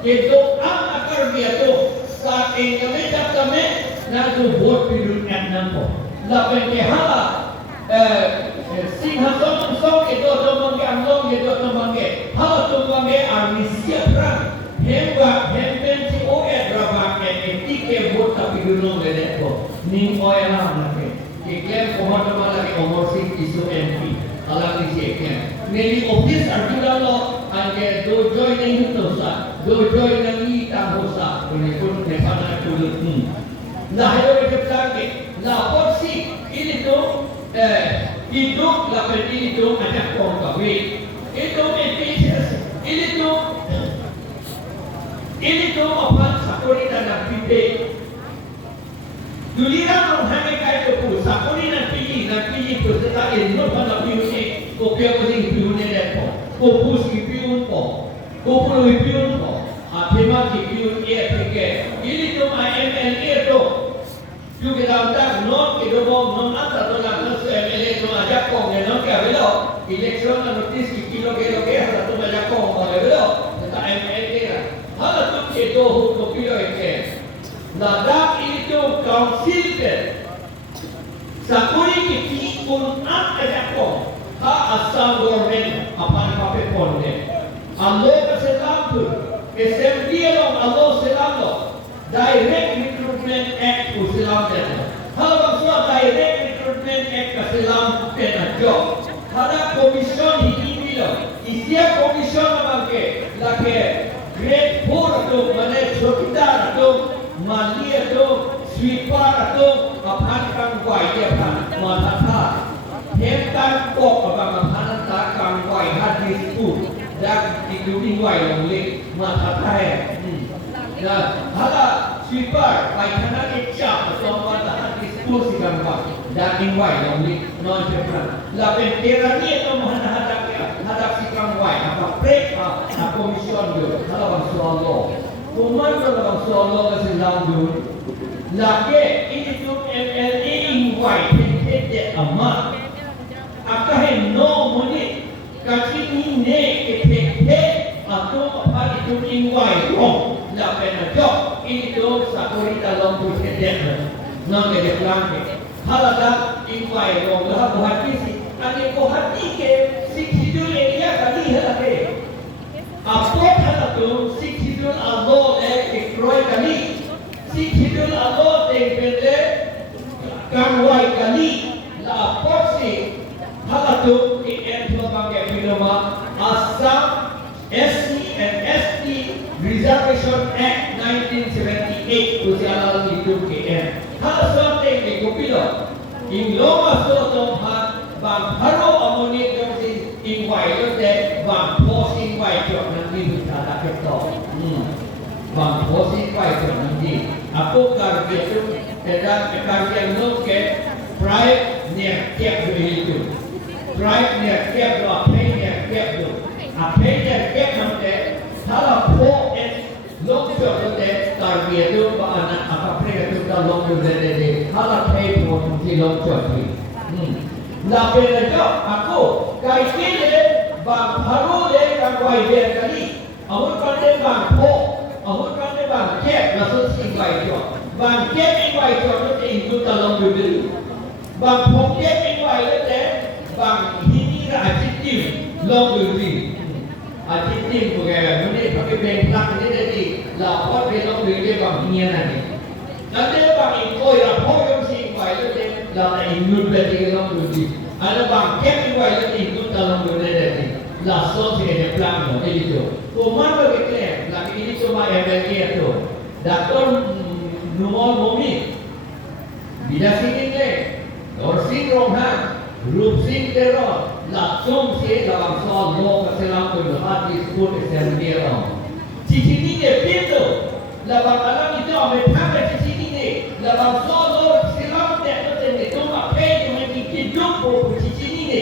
Itu ang akar dia tu sa kami tak kami na tu vote pilih enam po. Lapan ke hala singhasan song itu tu mangge anglong itu tu mangge hala tu mangge armisia perang hemba hemben si oe drama etike vote tapi dulu lele po. Ning oe lah nake. Ikem kohon malah ke umur sing isu MP. Alam ni siapa? Neli office arjuna lo angge dojoy neng tusa, dojoy neng ita hosa, ini pun nepana kulit ni. Nah itu kita lagi, nah porsi ini tu hidup lapan ini tu ada kongkawi, itu efisiensi, ini tu apa sakuri dan pipe. Duliran menghanga kaya tu, sakuri dan pipi tu setelah ini pada pipi. Kopi apa sih piunnya depo, kopus piun po, kopulu piun po, tema piun PK. Ini tu MLA tu, juga dapat non kita non ada tu nak nasi MLA tu ajak kong, non kaya belo, election notis kilo ada tu ajak kong, kaya belo, tentang MLA lah. Hal tu kita kopi itu, nada itu council ke, sakuri kita pun ajak kong. Asal government apan pape ponde Allah keselam tu assembly lo Allah selam lo direct recruitment act usilam dena hal maksud direct recruitment act keselam dena job ada commission hidup lo isia commission namanya lake grade 4 tu mana chokidar tu mali tu sweeper tu apan kan kuai dia pan matata Hemkan kok abang anak tak kangwai hadis tu dan dikubing wai longlik mata thai. Dan hala sweeper baik anak kecap atau mata hadis tu si kangwai dan ingwai longlik non cepran. Lapen terani atau mana hadap si kangwai apa break apa komision tu hala bang soallo. Kuman kalau bang soallo kasi langdun. Lagi ini tu MLA ingwai pente amat. Akahe no muni kasi ni ne kete atau apa itu ingwai rong la pena job itu sakuri dalam tu kete non kete plan halada ingwai rong lah buat isi ane ko hati ke sikidul area kali halade apa kata tu sikidul Allah ikroy kali sikidul Allah tempele kamwai kali la porsi Halatu IN sebagai binama Assam SC and ST Reservation Act 1978 usialan hidup KN. Hal seperti ini kupilo. Ingloma sotong hat bang haro amoni kasi ingwai lote bang pos ingwai jok nanti bicara keto. Bang pos ingwai jok nanti. Aku karya tu tidak karya nuk ke pride ni tiap begitu. Right near Kiev, Ape near Kiev, Ape near Kiev nanti, kalau po long shot nanti, tarbiah tu anak apa mereka tu dah long shot nanti, kalau pay po nanti long shot ni. Lalu lepas aku kait ni bang baru le kangwai dia kali, awak pandai bang po, awak pandai bang Kiev, langsung singkai jauh, bang Kiev singkai jauh nanti itu dalam dulu, bang po Kiev singkai nanti. Bang ini adjektif long duri adjektif bukan ini pakai bengklak ini jadi lapor belong duri bang ini nanti nanti bang ikoi lapor yang si ingwai itu lama inut berarti long duri ada bang kek ingwai itu inut dalam duri nanti langsung si ada plan itu kuman begitu lagi ini cuma MLA itu dator nomor mobil bila sini ni dorsi rohan Rup sing teror, langsung se dalam soal law keselam berhad disebut assembly orang. Cici ni dia pintu, labang alam itu ambil tanda cici ni, labang soal law keselam dia tu tentu apa yang hidup bu cici ni.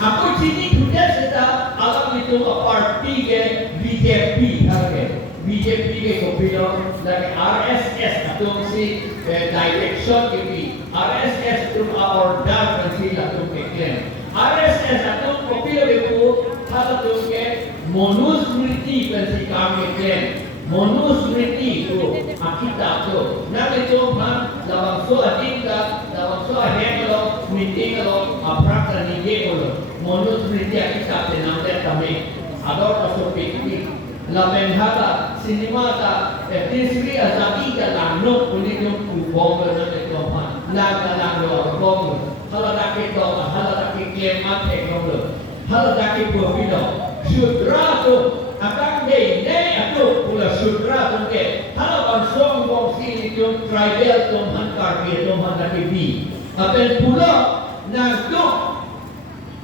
Aku cici sudah sedar alam itu parti ke BJP harga. BJP ke kopilo, lagi RSS atau si direction ke RSS itu order nanti lalu kekeh. RSS atau kopilo itu hal itu ke monusmriti nanti kami kekeh. Manusmriti tu, akitab tu. Nanti Tuhan dalam soal tinggal, dalam soal hekalo, smriti kalau aprakta nige kalau. Manusmriti akitab tenamnya kami. Ador tasopik ini. Lamen hata, sinima ta, tinsri azami ka langnot kulit yung kubong nanti Tuhan. Laga langlo kubong. Haladaki to, haladaki kiamat ekolo. Haladaki buahido. Sudra tu. Akan ne aku pula sudra tungke halapan song wong sini tu tribal Tuhan karbi Tuhan dari bi apen pula nangtuk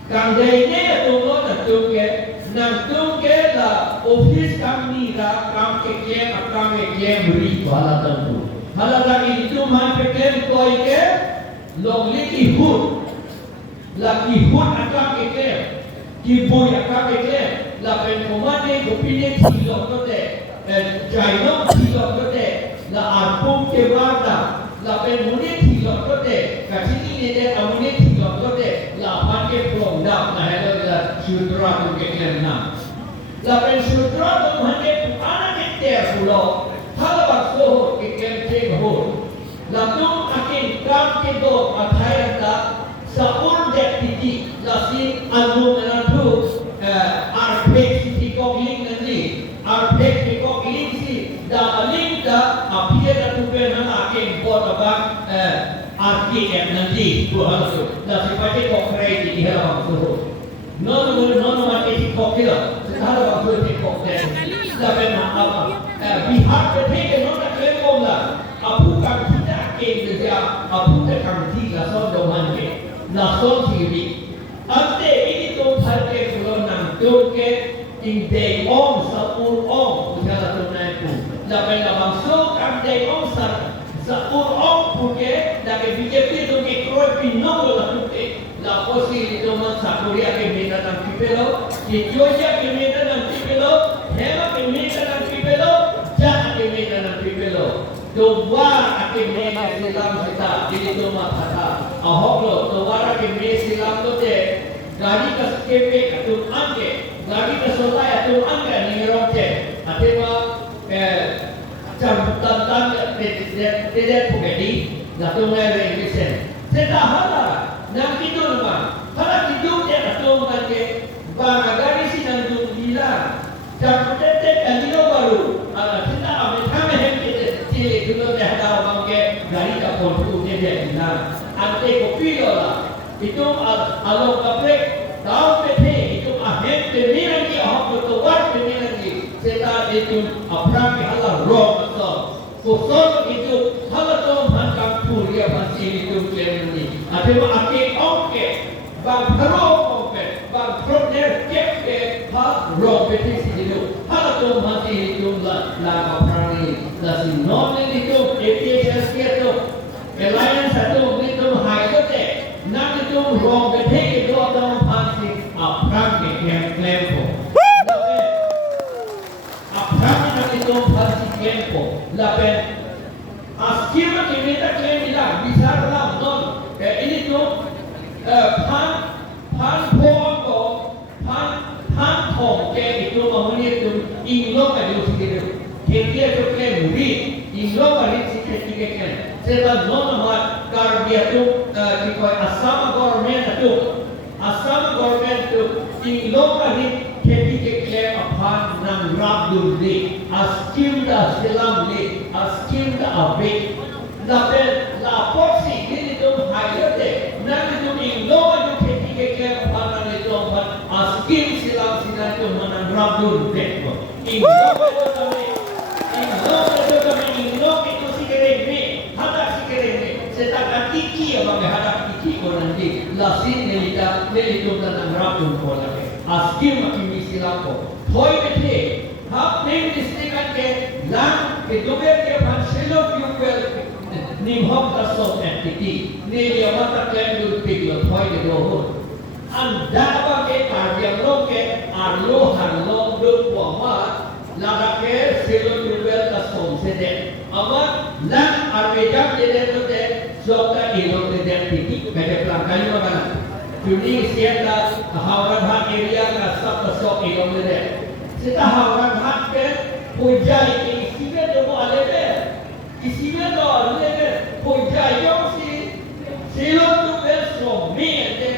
kang ne tunggu tungke nangtungke la office kami la kam ke akam ke beri wala tentu hala lagi Tuhan peken koi ke long liki hut laki hut akam ke kiboy akam ke la pen komande gopine thilok to de jainok thilok to de la arpum ke wada la pen mune thilok to de kachini ne de amune thilok to de la pan ke plong da na helo la sudra tu ke na la pen sudra tu hande ana ke te pulo halaba so ke te ho la tu akin kam ke do athai ta saur de tiji la sin anu na tu arpek si kokling nanti arpek si kokling si dah alim dah apia dah tupai nama akan buat apa arpek nanti tu harus dah sifatnya kokrai di dalam tu non macam si kokil sekarang waktu si kokil dah benar apa pihak ketiga non nak lekong lah apu kami kita akan kerja apu kami tidak sodoman ke nason sini ante ini tu harga Tungke in day on sapur on usaha tunai tu. Dapat langsung kam day on sapur on puke dapat BJP tungke kroi pinong la tungke la posi itu man sapuria ke meta nam pipelo, Joja ke meta nam pipelo, Hema ke meta nam pipelo, Jah ke meta nam pipelo. Dua ke meta silam kita jadi tu mata. Ahok lo dua ke meta silam tu de. Gari ka skepe atum angke, gari ka solai atum angke ni roke. Atema camputan tan tidak pugedi, latung lagi resen. Seta hala, nak tidur mah. Hala tidur dia atum angke, bang gari si nang tu bila. Camputan kandilo baru. Seta ame kami hem kita cili dulu dah tahu angke gari ka pontu dia bila. Ante kopi lah. Itu alok kaprek tahu pete itu ahem pemiran di ahok bertuar pemiran di seta itu apram ke halah roh betul kosong itu halah tu makan puria masih itu pemiran di ada mak oke bang haro oke bang problem kek ke hal roh pete situ halah tu masih itu lah apram ni nasi non itu APS itu alliance satu itu high kote nanti tu rong bete itu orang pasti apram ke kempo. Apram nanti tu pasti kempo. Lapen askima kita klaim tidak bisa dalam non. Ini tu pan pohon ko pan thong ke itu mahunya tu inglo ka itu sikit. Kita tu klaim muri inglo ka itu sikit klaim. Sebab non amat karbiya tu kikoi asam government tu inglo ka itu kita klaim apan nang rabdul di askim dah selam di askim dah abik. Lapen lapor si ini tu hayat nanti tu inglo ka itu kita klaim apan nang itu apan askim selam sinan tu nang rabdul di. Inglo itu sikit ni. Setakat tiki abang hadap tiki ko nanti lasin nelita nelito dan rapun ko lagi askim makin silako thoi bete hap name district ke lang ke dober ke panselo pupil nimhok tasot entity nelia mata klem piglo thoi de doho anda ba ke karya ke arlo harlo do poma lada ke selo pupil tasot sede amat lang arbejak jede de Jogja itu tidak tinggi, pada pelanggan mana? Jadi siapa Hauran area ka sab sok itu ada. Kita Hauran ke pujai de mo alebe isibe do alebe ko jayo si silo tu beso me de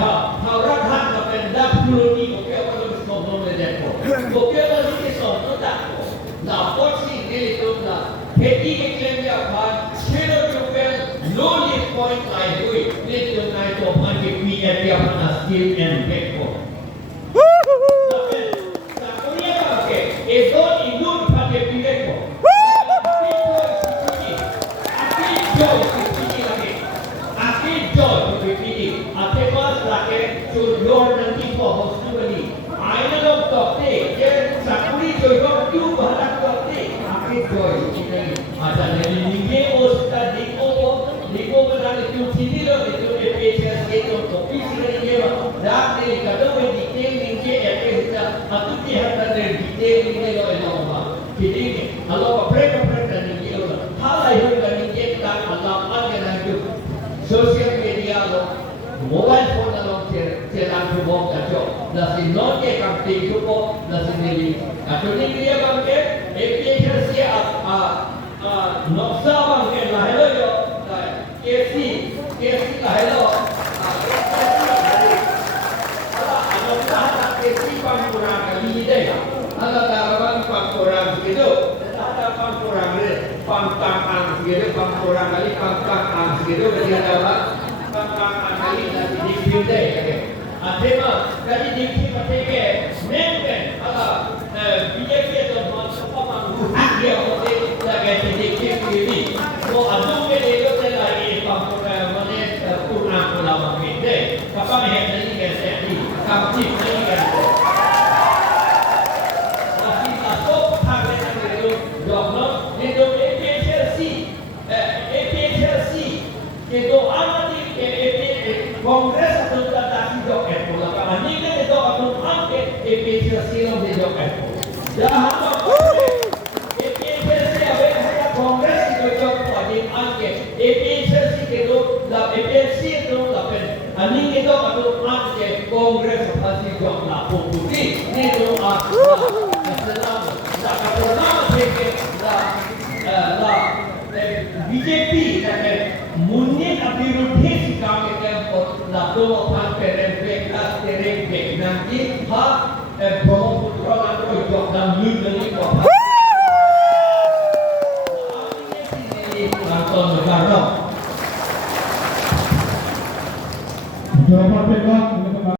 ha rat hat la pen da puloni ko ke ko so no le de ko ke ko ni so no da ko la pochi de to la खेती के क्लेम या भाग छेड़ो जो पे लो ये पॉइंट आए हुए ने तो ना तो अपन के पीएम या अपना स्किल एंड बेक को साकोरिया का के ए दो इंडो अपन के पीएम को आखिर जो लगे आखिर जो आते पास लाके जो लोर नंदी को हॉस्पिटली आईना लोग तोते ये साकोरी जो क्यों बहला तोते आखिर जो ada dari ni Oscar Diko berada di sini loh itu PPS itu kopi sini dia dah ni kalau detail ni dia kita atau dia ada detail ni loh itu apa jadi kalau apa ni dia loh hal itu kan ni kita Allah ada lagi sosial media loh mobile phone loh jalan tu bawa kacau nasi non ke kampi tu bawa nasi ni atau ni dia bangke PPS dia noksa bang ke lahelo yo KFC lahelo noksa na KFC bang kurang kali deh ada bang bang kurang segitu ada bang kurang ni pantang ang segitu bang kurang kali pantang ang segitu jadi ada bang pantang ang kali nanti di video deh ada mah jadi di video ke memang ada BJP tu masuk apa dia lagi sedikit ini, so aduk ke dia tu lagi pangkuran mana kurang lama kita, apa yang ni kan jadi, kamcip ni kan. Tapi asal hal yang itu, doktor, itu APHRC, itu amati Kongres atau tadi doktor, kalau ni kan itu atau apa APHRC yang dia doktor. Dah APHRC के लोग ला APHRC तो ला पेन अन्य के तो अतो आज के कांग्रेस पार्टी को ला पोपुटी ने तो आज सलाम ला प्रोग्राम थे के ला बीजेपी ने मुन्ने अभिवृद्धि काम के ला तो अपन पेरेंट पे क्लास तेरे के नाम की हा ब्रह्मपुत्र